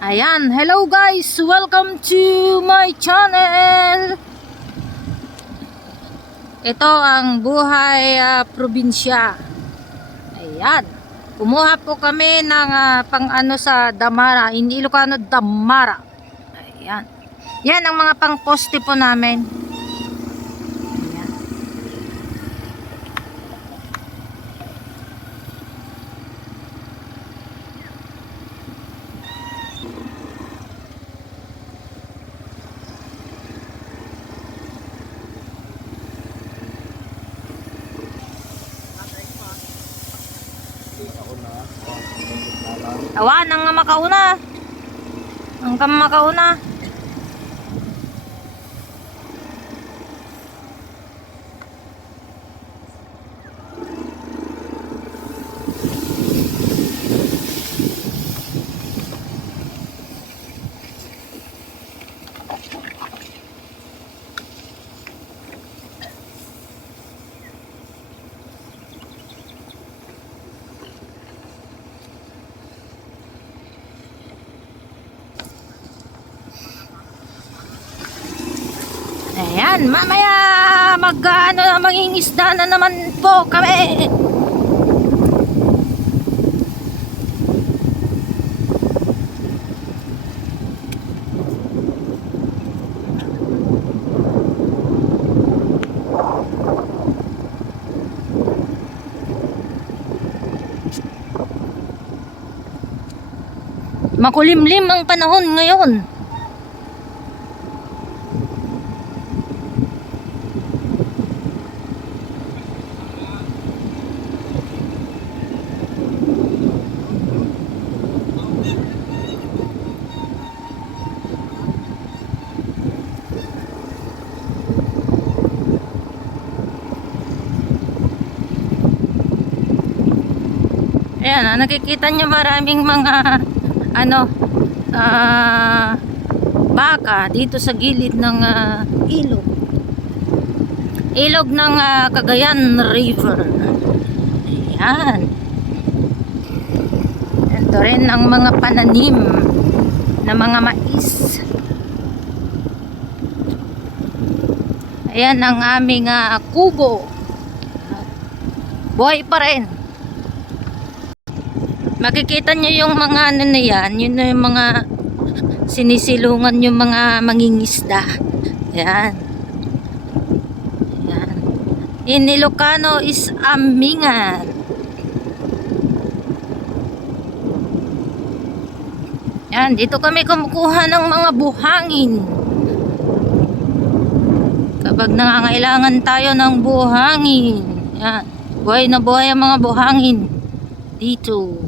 Ayan, hello guys! Welcome to my channel! Ito ang buhay probinsya. Ayan. Kumuha po kami ng pang-ano sa Damara. In Ilocano, Damara. Ayan. Yan ang mga pang-poste po namin. Ayan. Awan, ang makauna. Ang makauna. Ayan, mamaya mangingisda na naman po kami. Makulimlim ang panahon ngayon. Ayan, nakikita nyo maraming mga baka dito sa gilid ng ilog ng Cagayan River. Ayan. Ito rin ang mga pananim na mga mais. Ayan ang aming kubo. Buhay pa rin. Makikita nyo yung mga ano na yan, yun na yung mga sinisilungan yung mga mangingisda. Yan. Yan. In Ilocano is amingan. Yan, dito kami kumukuha ng mga buhangin. Kapag nangangailangan tayo ng buhangin. Yan. Buhay na buhay ang mga buhangin dito.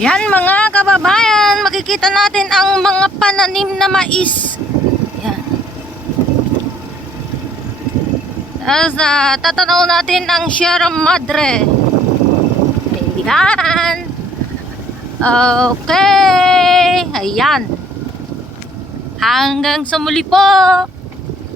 Yan mga kababayan, makikita natin ang mga pananim na mais. Yan. Tapos tatanaw natin ang Sierra Madre. Ayan. Okay. Ayan. Hanggang sa muli po.